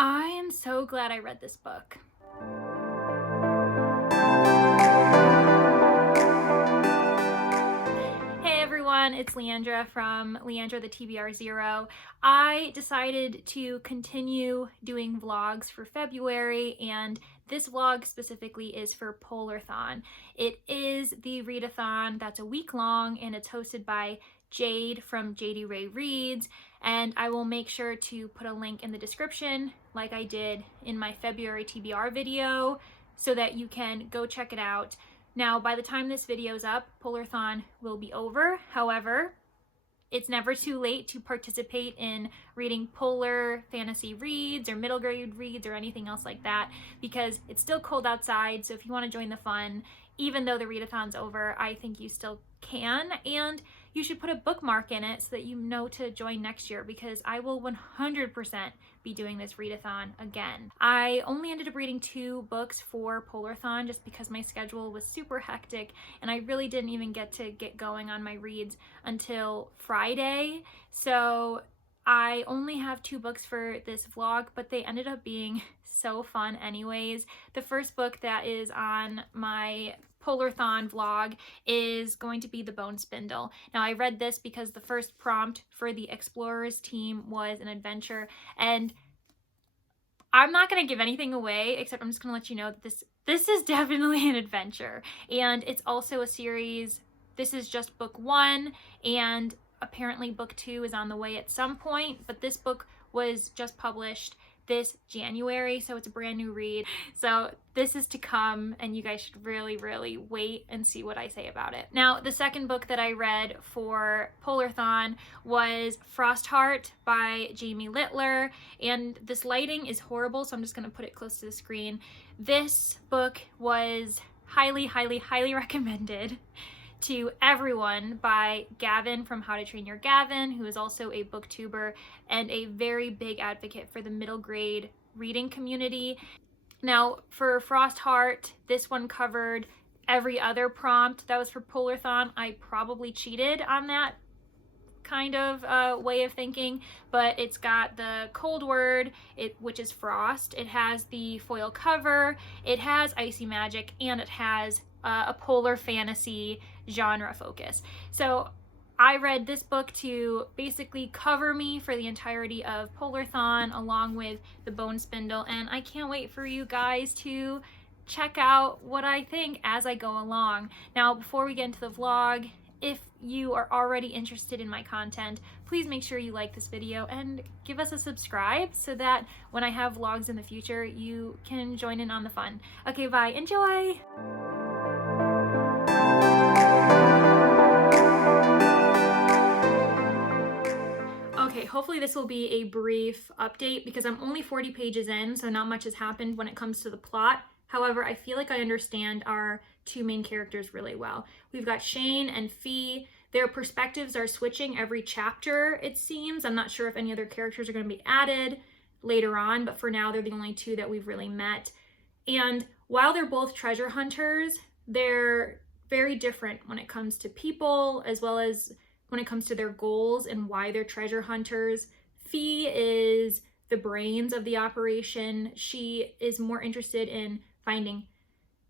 I am so glad I read this book. Hey everyone, it's Leandra from Leandra the TBR Zero. I decided to continue doing vlogs for February, and this vlog specifically is for Polarthon. It is the readathon that's a week long, and it's hosted by Jade from JD Ray Reads, and I will make sure to put a link in the description like I did in my February TBR video so that you can go check it out. Now, by the time this video is up, Polarthon will be over. However, it's never too late to participate in reading polar fantasy reads or middle grade reads or anything else like that, because it's still cold outside. So if you want to join the fun, even though the readathon's over, I think you still can, and you should put a bookmark in it so that you know to join next year, because I will 100% be doing this readathon again. I only ended up reading 2 books for Polarthon just because my schedule was super hectic and I really didn't even get to get going on my reads until Friday. So I only have 2 books for this vlog, but they ended up being so fun anyways. The first book that is on my Polarthon vlog is going to be The Bone Spindle. Now, I read this because the first prompt for the Explorers team was an adventure, and I'm not going to give anything away, except I'm just going to let you know that this is definitely an adventure, and it's also a series. This is just book 1, and apparently book 2 is on the way at some point, but this book was just published this January, so it's a brand new read. So this is to come, and you guys should really wait and see what I say about it. Now, the second book that I read for Polarthon was Frostheart by Jamie Littler, and this lighting is horrible, so I'm just gonna put it close to the screen. This book was highly recommended to everyone by Gavin from How to Train Your Gavin, who is also a booktuber and a very big advocate for the middle grade reading community. Now, for Frostheart, this one covered every other prompt that was for Polarthon. I probably cheated on that kind of way of thinking, but it's got the cold word, which is frost. It has the foil cover, it has icy magic, and it has a polar fantasy genre focus. So I read this book to basically cover me for the entirety of Polarthon along with The Bone Spindle, and I can't wait for you guys to check out what I think as I go along. Now, before we get into the vlog, if you are already interested in my content, please make sure you like this video and give us a subscribe so that when I have vlogs in the future, you can join in on the fun. Okay, bye, enjoy! Okay, hopefully this will be a brief update because I'm only 40 pages in, so not much has happened when it comes to the plot. However, I feel like I understand our 2 main characters really well. We've got Shane and Fee. Their perspectives are switching every chapter, it seems. I'm not sure if any other characters are going to be added later on, but for now, they're the only 2 that we've really met. And while they're both treasure hunters, they're very different when it comes to people, as well as when it comes to their goals and why they're treasure hunters. Fee is the brains of the operation. She is more interested in finding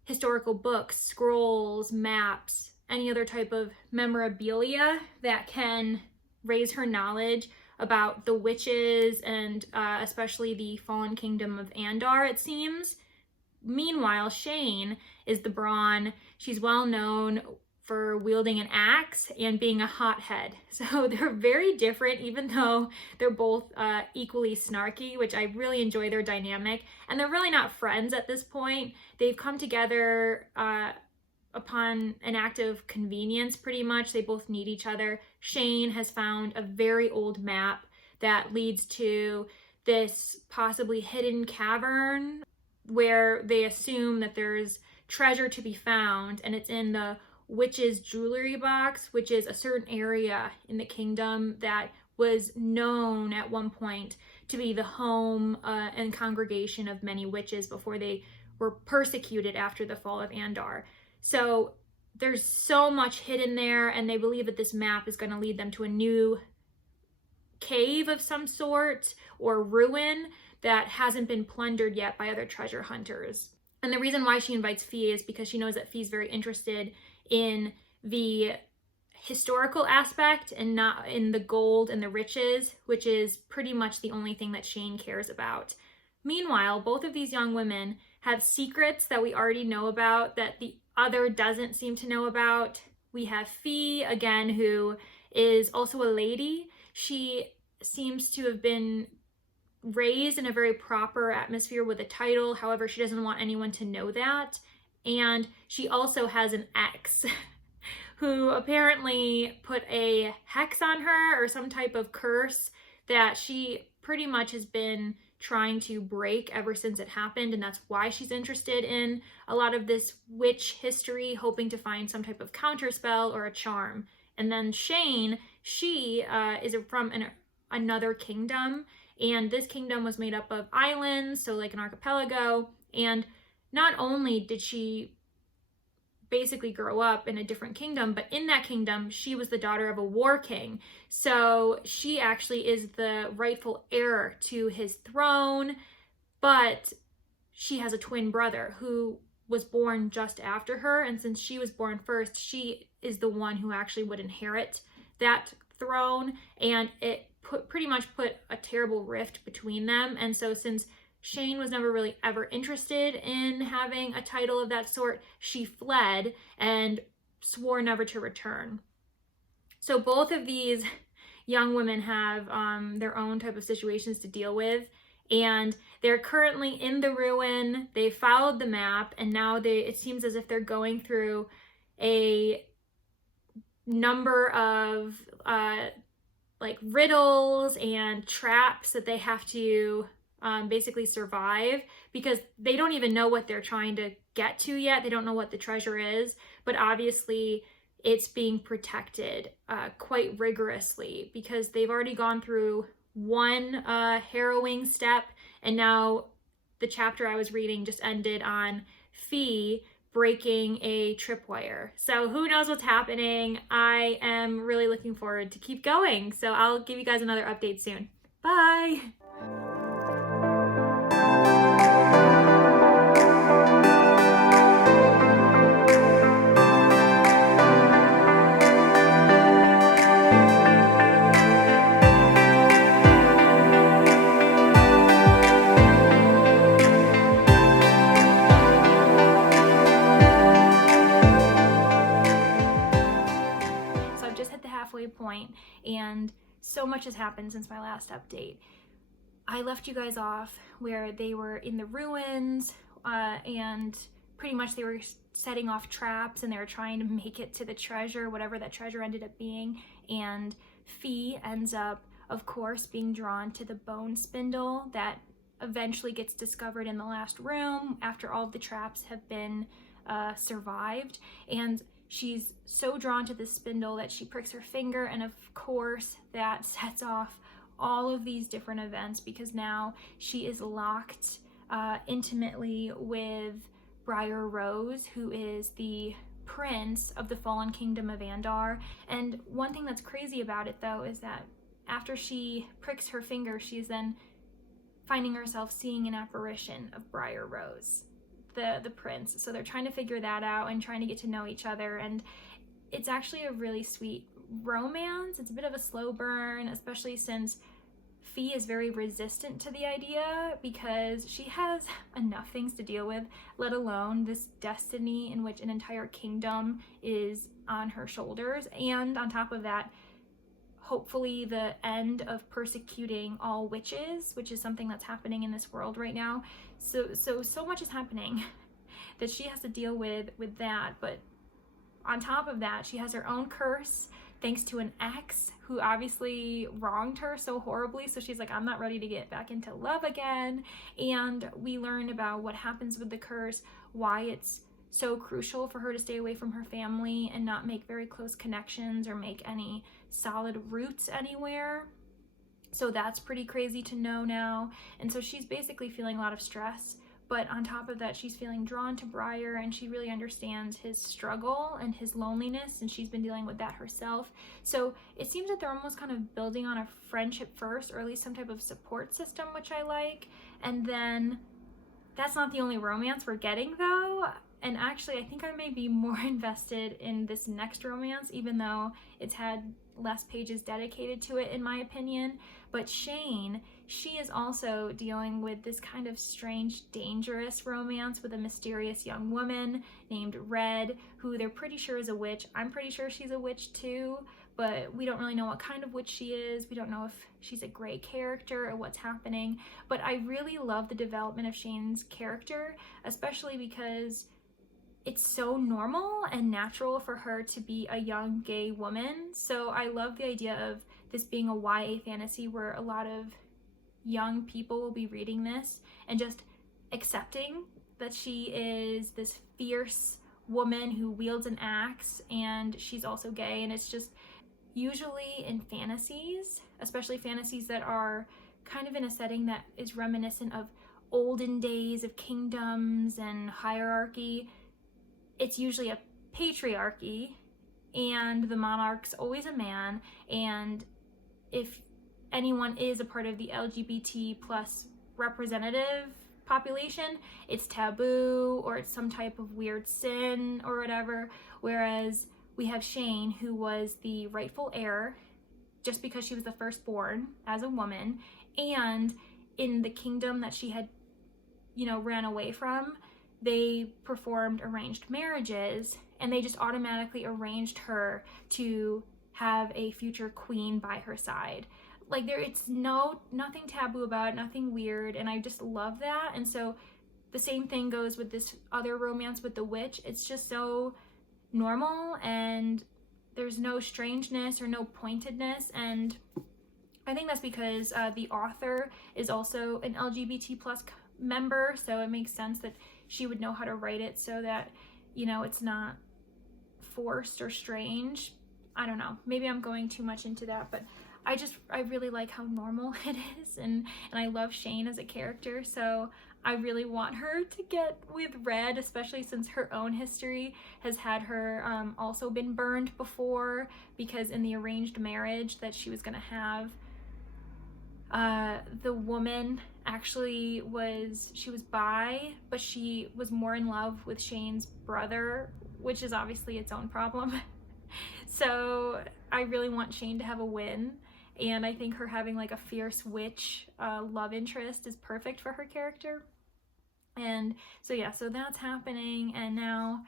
historical books, scrolls, maps, any other type of memorabilia that can raise her knowledge about the witches and especially the fallen kingdom of Andar, it seems. Meanwhile, Shane is the brawn. She's well known for wielding an axe and being a hothead. So they're very different, even though they're both equally snarky, which I really enjoy their dynamic. And they're really not friends at this point. They've come together upon an act of convenience, pretty much. They both need each other. Shane has found a very old map that leads to this possibly hidden cavern where they assume that there's treasure to be found, and it's in the witch's jewelry box, which is a certain area in the kingdom that was known at one point to be the home and congregation of many witches before they were persecuted after the fall of Andar. So there's so much hidden there, and they believe that this map is going to lead them to a new cave of some sort or ruin that hasn't been plundered yet by other treasure hunters. And the reason why she invites Fee is because she knows that Fee's very interested in the historical aspect and not in the gold and the riches, which is pretty much the only thing that Shane cares about. Meanwhile, both of these young women have secrets that we already know about that the other doesn't seem to know about. We have Fee, again, who is also a lady. She seems to have been raised in a very proper atmosphere with a title. However, she doesn't want anyone to know that. And she also has an ex who apparently put a hex on her or some type of curse that she pretty much has been trying to break ever since it happened. And that's why she's interested in a lot of this witch history, hoping to find some type of counterspell or a charm. And then Shane, she is from another kingdom. And this kingdom was made up of islands, so like an archipelago. And not only did she basically grow up in a different kingdom, but in that kingdom, she was the daughter of a war king. So she actually is the rightful heir to his throne, but she has a twin brother who was born just after her. And since she was born first, she is the one who actually would inherit that throne. And it pretty much put a terrible rift between them. And so since Shane was never really ever interested in having a title of that sort, she fled and swore never to return. So both of these young women have their own type of situations to deal with, and they're currently in the ruin. They followed the map, and now it seems as if they're going through a number of like riddles and traps that they have to basically survive, because they don't even know what they're trying to get to yet. They don't know what the treasure is, but obviously it's being protected quite rigorously because they've already gone through one harrowing step, and now the chapter I was reading just ended on Fee breaking a tripwire. So who knows what's happening. I am really looking forward to keep going. So I'll give you guys another update soon. Bye! Point, and so much has happened since my last update. I left you guys off where they were in the ruins and pretty much they were setting off traps and they were trying to make it to the treasure, whatever that treasure ended up being. And Fee ends up, of course, being drawn to the bone spindle that eventually gets discovered in the last room after all of the traps have been survived. And she's so drawn to this spindle that she pricks her finger, and of course that sets off all of these different events because now she is locked intimately with Briar Rose, who is the prince of the fallen kingdom of Andar. And one thing that's crazy about it though is that after she pricks her finger, she's then finding herself seeing an apparition of Briar Rose, the prince. So they're trying to figure that out and trying to get to know each other, and it's actually a really sweet romance. It's a bit of a slow burn, especially since Fee is very resistant to the idea because she has enough things to deal with, let alone this destiny in which an entire kingdom is on her shoulders, and on top of that, hopefully the end of persecuting all witches, which is something that's happening in this world right now. So much is happening that she has to deal with that. But on top of that, she has her own curse thanks to an ex who obviously wronged her so horribly. So she's like, I'm not ready to get back into love again. And we learn about what happens with the curse, why it's so crucial for her to stay away from her family and not make very close connections or make any solid roots anywhere. So that's pretty crazy to know now. And so she's basically feeling a lot of stress, but on top of that, she's feeling drawn to Briar, and she really understands his struggle and his loneliness, and she's been dealing with that herself. So it seems that they're almost kind of building on a friendship first, or at least some type of support system, which I like. And then that's not the only romance we're getting, though. And actually, I think I may be more invested in this next romance, even though it's had less pages dedicated to it, in my opinion. But Shane, she is also dealing with this kind of strange, dangerous romance with a mysterious young woman named Red, who they're pretty sure is a witch. I'm pretty sure she's a witch too, but we don't really know what kind of witch she is. We don't know if she's a gray character or what's happening. But I really love the development of Shane's character, especially because it's so normal and natural for her to be a young gay woman. So I love the idea of this being a YA fantasy where a lot of young people will be reading this and just accepting that she is this fierce woman who wields an axe and she's also gay. And it's just usually in fantasies, especially fantasies that are kind of in a setting that is reminiscent of olden days of kingdoms and hierarchy, it's usually a patriarchy, and the monarch's always a man, and if anyone is a part of the LGBT plus representative population, it's taboo or it's some type of weird sin or whatever. Whereas we have Shane, who was the rightful heir just because she was the firstborn as a woman, and in the kingdom that she had, ran away from, they performed arranged marriages, and they just automatically arranged her to have a future queen by her side. Like it's nothing taboo about it, nothing weird, and I just love that. And so the same thing goes with this other romance with the witch. It's just so normal, and there's no strangeness or no pointedness, and I think that's because the author is also an LGBT plus member, so it makes sense that she would know how to write it so that, it's not forced or strange. I don't know, maybe I'm going too much into that, but I really like how normal it is, and I love Shane as a character, so I really want her to get with Red, especially since her own history has had her also been burned before, because in the arranged marriage that she was gonna have, the woman actually was bi, but she was more in love with Shane's brother, which is obviously its own problem. So I really want Shane to have a win, and I think her having like a fierce witch love interest is perfect for her character. And so yeah, so that's happening, and now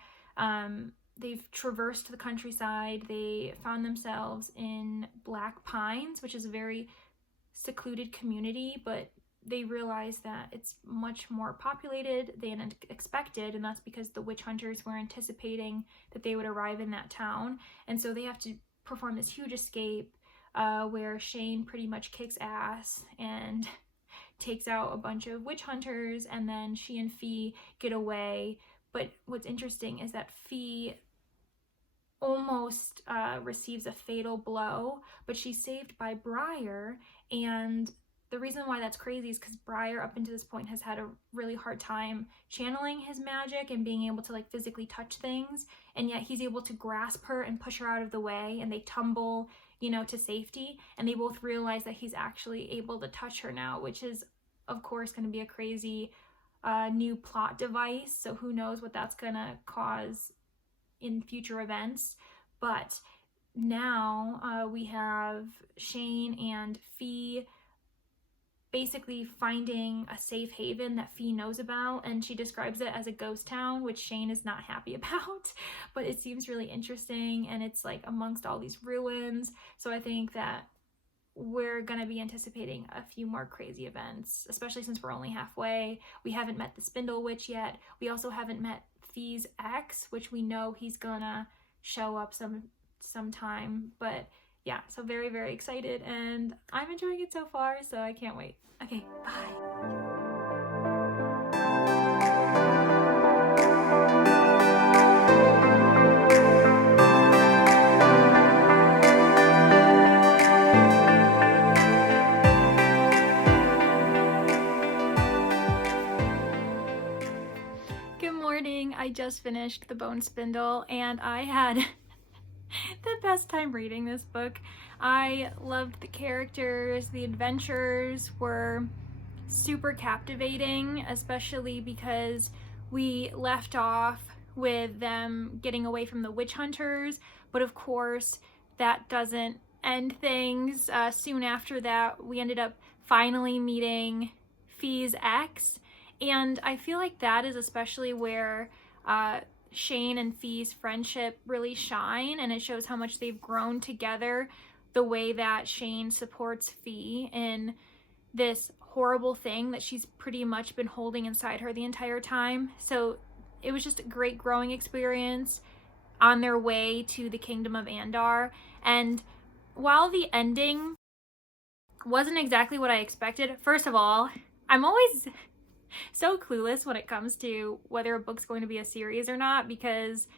they've traversed the countryside. They found themselves in Black Pines, which is a very secluded community, but they realize that it's much more populated than expected, and that's because the witch hunters were anticipating that they would arrive in that town. And so they have to perform this huge escape where Shane pretty much kicks ass and takes out a bunch of witch hunters, and then she and Fee get away. But what's interesting is that Fee almost receives a fatal blow, but she's saved by Briar. And the reason why that's crazy is because Briar up until this point has had a really hard time channeling his magic and being able to like physically touch things, and yet he's able to grasp her and push her out of the way, and they tumble, to safety, and they both realize that he's actually able to touch her now, which is of course going to be a crazy new plot device. So who knows what that's gonna cause in future events. But now we have Shane and Fee basically finding a safe haven that Fee knows about, and she describes it as a ghost town, which Shane is not happy about, but it seems really interesting, and it's like amongst all these ruins. So I think that we're gonna be anticipating a few more crazy events, especially since we're only halfway. We haven't met the Spindle Witch yet. We also haven't met Fee's ex, which we know he's gonna show up sometime. But yeah, so very, very excited, and I'm enjoying it so far, so I can't wait. Okay, bye. morning. I just finished The Bone Spindle and I had the best time reading this book. I loved the characters. The adventures were super captivating, especially because we left off with them getting away from the witch hunters, but of course that doesn't end things. Soon after that, we ended up finally meeting Fee's ex, and I feel like that is especially where Shane and Fee's friendship really shine, and it shows how much they've grown together, the way that Shane supports Fee in this horrible thing that she's pretty much been holding inside her the entire time. So it was just a great growing experience on their way to the kingdom of Andar. And while the ending wasn't exactly what I expected, first of all, I'm always so clueless when it comes to whether a book's going to be a series or not, because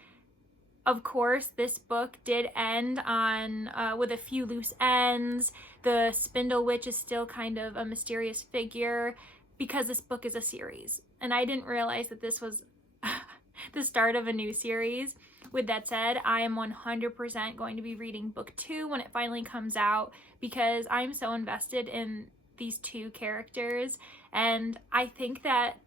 of course this book did end on with a few loose ends. The Spindle Witch is still kind of a mysterious figure because this book is a series, and I didn't realize that this was the start of a new series. With that said, I am 100% going to be reading book 2 when it finally comes out, because I'm so invested in these two characters, and I think that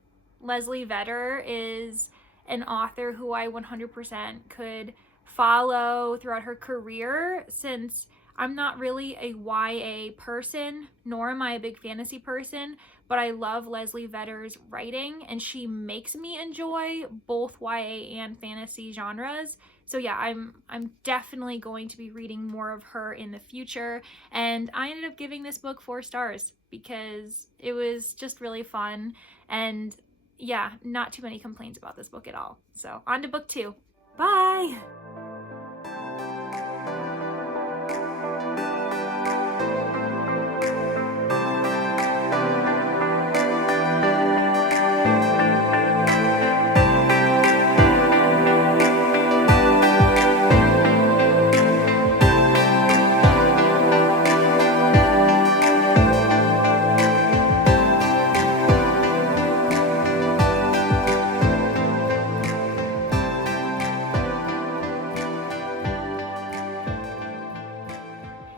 Leslie Vedder is an author who I 100% could follow throughout her career, since I'm not really a YA person, nor am I a big fantasy person, but I love Leslie Vedder's writing, and she makes me enjoy both YA and fantasy genres. So yeah, I'm definitely going to be reading more of her in the future, and I ended up giving this book 4 stars because it was just really fun, and yeah, not too many complaints about this book at all. So on to book 2. Bye!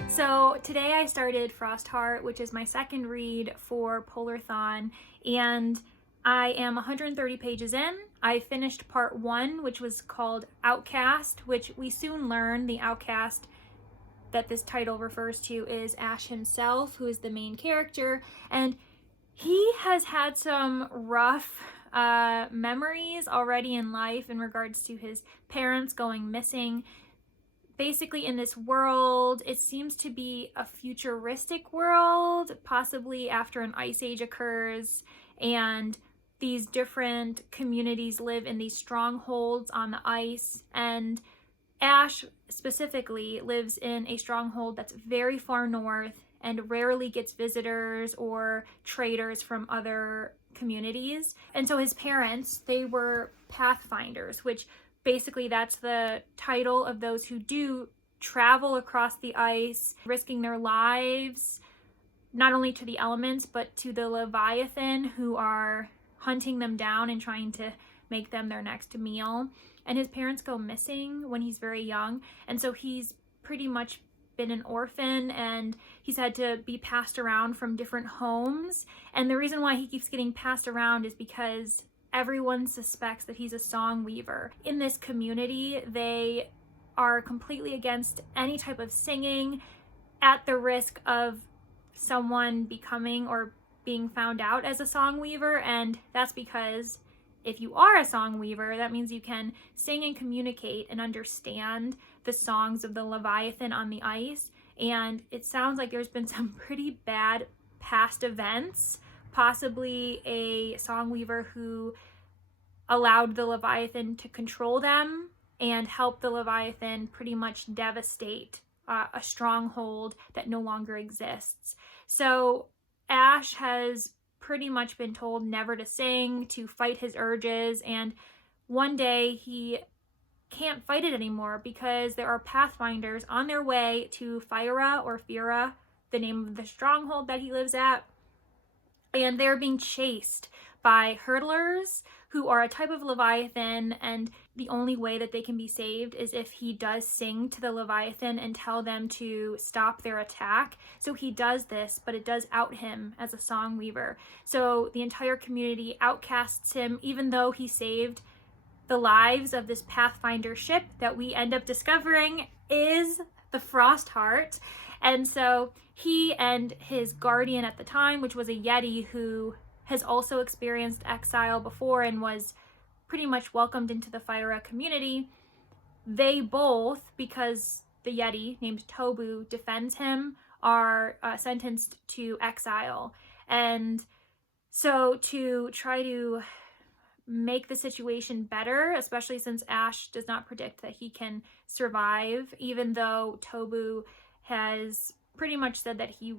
So today I started Frostheart, which is my second read for Polarthon, and I am 130 pages in. I finished part 1, which was called Outcast, which we soon learn the outcast that this title refers to is Ash himself, who is the main character, and he has had some rough memories already in life in regards to his parents going missing. Basically, in this world, it seems to be a futuristic world, possibly after an ice age occurs, and these different communities live in these strongholds on the ice, and Ash specifically lives in a stronghold that's very far north and rarely gets visitors or traders from other communities. And so his parents, they were pathfinders, which basically that's the title of those who do travel across the ice, risking their lives, not only to the elements, but to the Leviathan, who are hunting them down and trying to make them their next meal. And his parents go missing when he's very young, and so he's pretty much been an orphan, and he's had to be passed around from different homes. And the reason why he keeps getting passed around is because everyone suspects that he's a song weaver. In this community, they are completely against any type of singing, at the risk of someone becoming or being found out as a song weaver. And that's because if you are a song weaver, that means you can sing and communicate and understand the songs of the Leviathan on the ice. And it sounds like there's been some pretty bad past events, possibly a song weaver who allowed the Leviathan to control them and help the Leviathan pretty much devastate a stronghold that no longer exists. So Ash has pretty much been told never to sing, to fight his urges, and one day he can't fight it anymore because there are pathfinders on their way to Fyra, or Fira, the name of the stronghold that he lives at, and they're being chased by hurdlers who are a type of Leviathan, and the only way that they can be saved is if he does sing to the Leviathan and tell them to stop their attack. So he does this, but it does out him as a song weaver. So the entire community outcasts him, even though he saved the lives of this Pathfinder ship that we end up discovering is the Frostheart. And so he and his guardian at the time, which was a Yeti who has also experienced exile before and was pretty much welcomed into the Fyra community, they both, because the Yeti named Tobu defends him, are sentenced to exile. And so to try to make the situation better, especially since Ash does not predict that he can survive, even though Tobu has pretty much said that he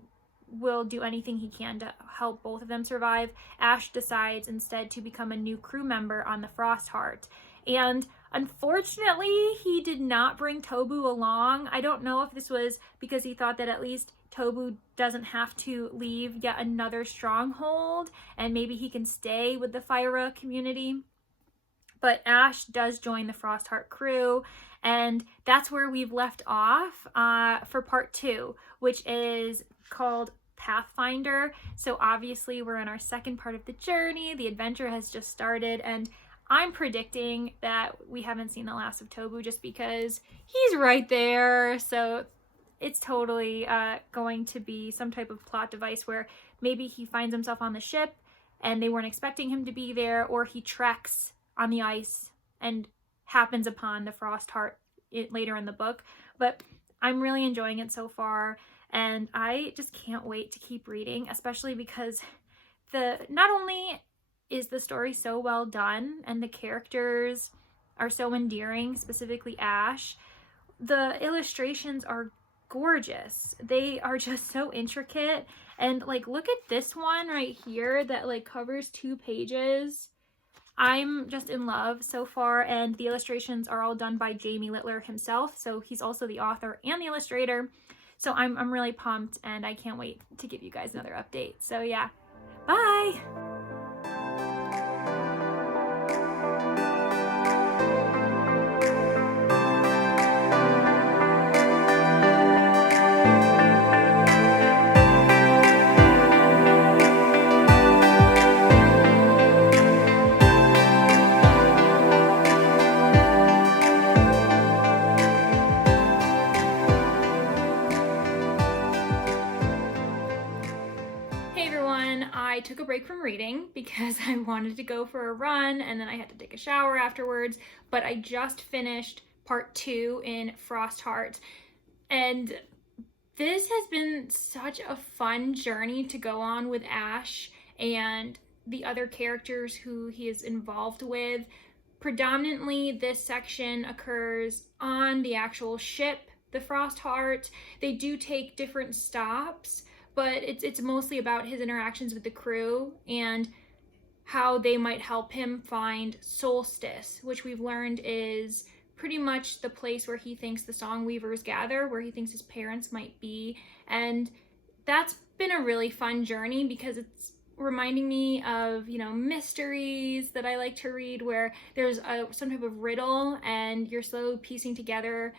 will do anything he can to help both of them survive, Ash decides instead to become a new crew member on the Frostheart. And unfortunately, he did not bring Tobu along. I don't know if this was because he thought that at least Tobu doesn't have to leave yet another stronghold and maybe he can stay with the Fyra community. But Ash does join the Frostheart crew, and that's where we've left off for part 2, which is called Pathfinder. So obviously we're in our second part of the journey. The adventure has just started, and I'm predicting that we haven't seen the last of Tobu just because he's right there. So it's totally going to be some type of plot device where maybe he finds himself on the ship and they weren't expecting him to be there, or he treks on the ice and happens upon the Frostheart later in the book. But I'm really enjoying it so far, and I just can't wait to keep reading, especially because not only is the story so well done and the characters are so endearing, specifically Ash, the illustrations are gorgeous. They are just so intricate, and like, look at this one right here that like covers 2 pages. I'm just in love so far, and the illustrations are all done by Jamie Littler himself, so he's also the author and the illustrator. So I'm really pumped, and I can't wait to give you guys another update. So yeah, bye! I took a break from reading because I wanted to go for a run, and then I had to take a shower afterwards, but I just finished part 2 in Frostheart, and this has been such a fun journey to go on with Ash and the other characters who he is involved with. Predominantly, this section occurs on the actual ship, the Frostheart. They do take different stops, but it's mostly about his interactions with the crew and how they might help him find Solstice, which we've learned is pretty much the place where he thinks the Songweavers gather, where he thinks his parents might be. And that's been a really fun journey because it's reminding me of, you know, mysteries that I like to read where there's some type of riddle and you're slowly piecing together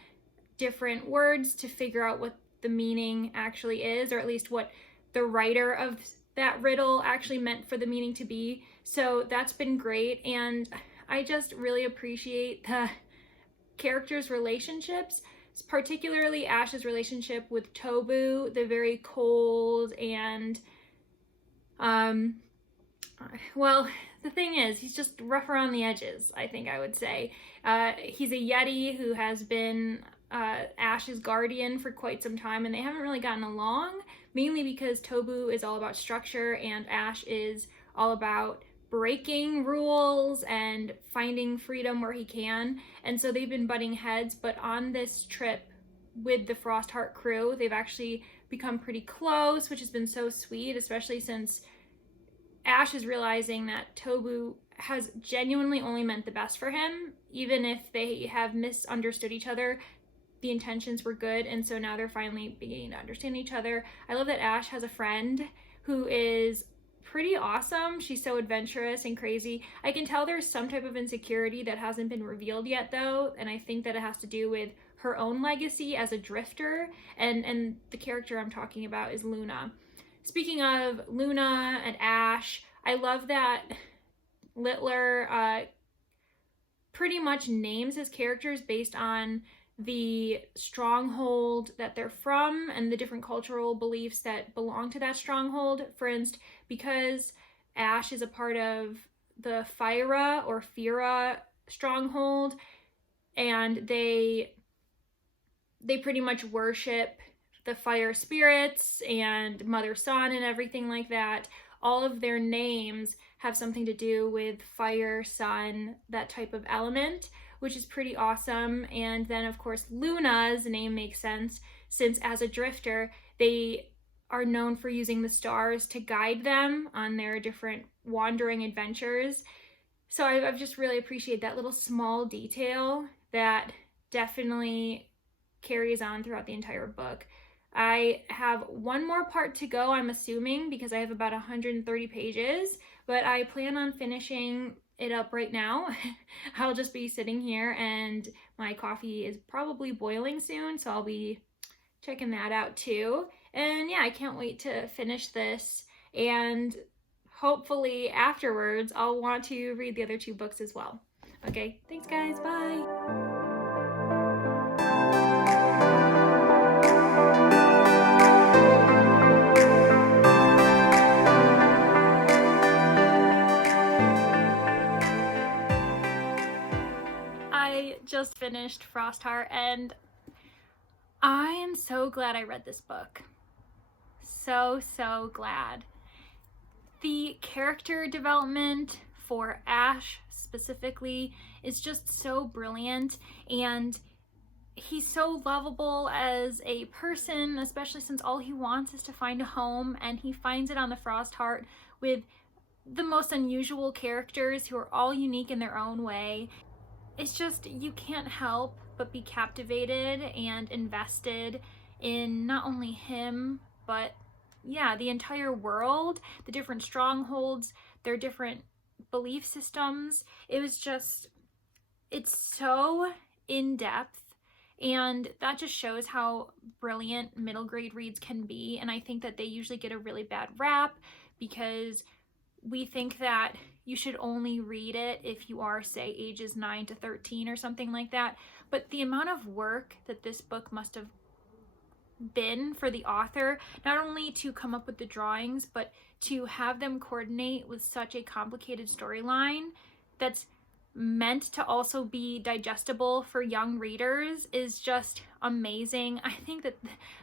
different words to figure out what the meaning actually is, or at least what the writer of that riddle actually meant for the meaning to be. So that's been great, and I just really appreciate the characters' relationships, particularly Ash's relationship with Tobu, the very cold and well, the thing is, he's just rough around the edges, I think I would say. He's a Yeti who has been Ash's guardian for quite some time, and they haven't really gotten along, mainly because Tobu is all about structure and Ash is all about breaking rules and finding freedom where he can. And so they've been butting heads, but on this trip with the Frostheart crew, they've actually become pretty close, which has been so sweet, especially since Ash is realizing that Tobu has genuinely only meant the best for him. Even if they have misunderstood each other, the intentions were good, and so now they're finally beginning to understand each other. I love that Ash has a friend who is pretty awesome. She's so adventurous and crazy. I can tell there's some type of insecurity that hasn't been revealed yet though, and I think that it has to do with her own legacy as a drifter, and the character I'm talking about is Luna. Speaking of Luna and Ash, I love that Littler pretty much names his characters based on the stronghold that they're from and the different cultural beliefs that belong to that stronghold. For instance, because Ash is a part of the Fyra or Fira stronghold, and they pretty much worship the fire spirits and Mother Sun and everything like that. All of their names have something to do with fire, sun, that type of element, which is pretty awesome. And then of course Luna's name makes sense, since as a drifter they are known for using the stars to guide them on their different wandering adventures. So I've just really appreciated that little small detail that definitely carries on throughout the entire book. I have one more part to go, I'm assuming, because I have about 130 pages, but I plan on finishing it up right now. I'll just be sitting here and my coffee is probably boiling soon, so I'll be checking that out too. And yeah, I can't wait to finish this, and hopefully afterwards I'll want to read the other 2 books as well. Okay, thanks guys, bye! Just finished Frostheart, and I am so glad I read this book. So glad. The character development for Ash specifically is just so brilliant, and he's so lovable as a person, especially since all he wants is to find a home, and he finds it on the Frostheart with the most unusual characters who are all unique in their own way. It's just, you can't help but be captivated and invested in not only him, but yeah, the entire world, the different strongholds, their different belief systems. It was just, it's so in-depth, and that just shows how brilliant middle grade reads can be. And I think that they usually get a really bad rap because we think that you should only read it if you are, say, ages 9 to 13 or something like that. But the amount of work that this book must have been for the author, not only to come up with the drawings, but to have them coordinate with such a complicated storyline that's meant to also be digestible for young readers, is just amazing. I think that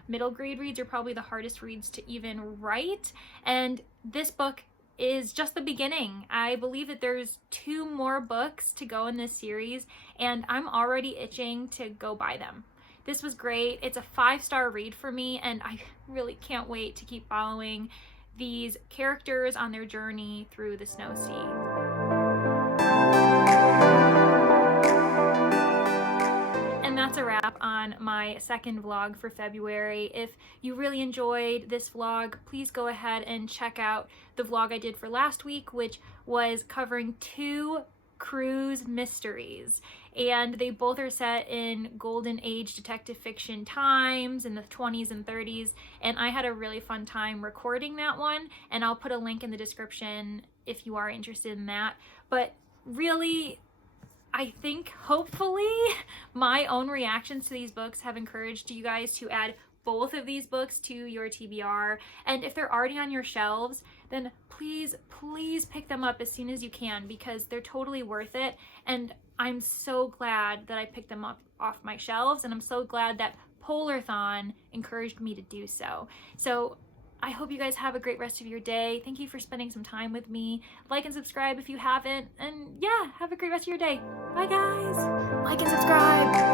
middle grade reads are probably the hardest reads to even write, and this book is just the beginning. I believe that there's 2 more books to go in this series, and I'm already itching to go buy them. This was great. It's a 5-star read for me, and I really can't wait to keep following these characters on their journey through the Snow Sea. That's a wrap on my second vlog for February. If you really enjoyed this vlog, please go ahead and check out the vlog I did for last week, which was covering 2 cruise mysteries, and they both are set in golden age detective fiction times in the 20s and 30s, and I had a really fun time recording that one, and I'll put a link in the description if you are interested in that. But really, I think hopefully my own reactions to these books have encouraged you guys to add both of these books to your TBR. And if they're already on your shelves, then please pick them up as soon as you can, because they're totally worth it. And I'm so glad that I picked them up off my shelves, and I'm so glad that Polarthon encouraged me to do so. So I hope you guys have a great rest of your day. Thank you for spending some time with me. Like and subscribe if you haven't. And yeah, have a great rest of your day. Bye guys. Like and subscribe.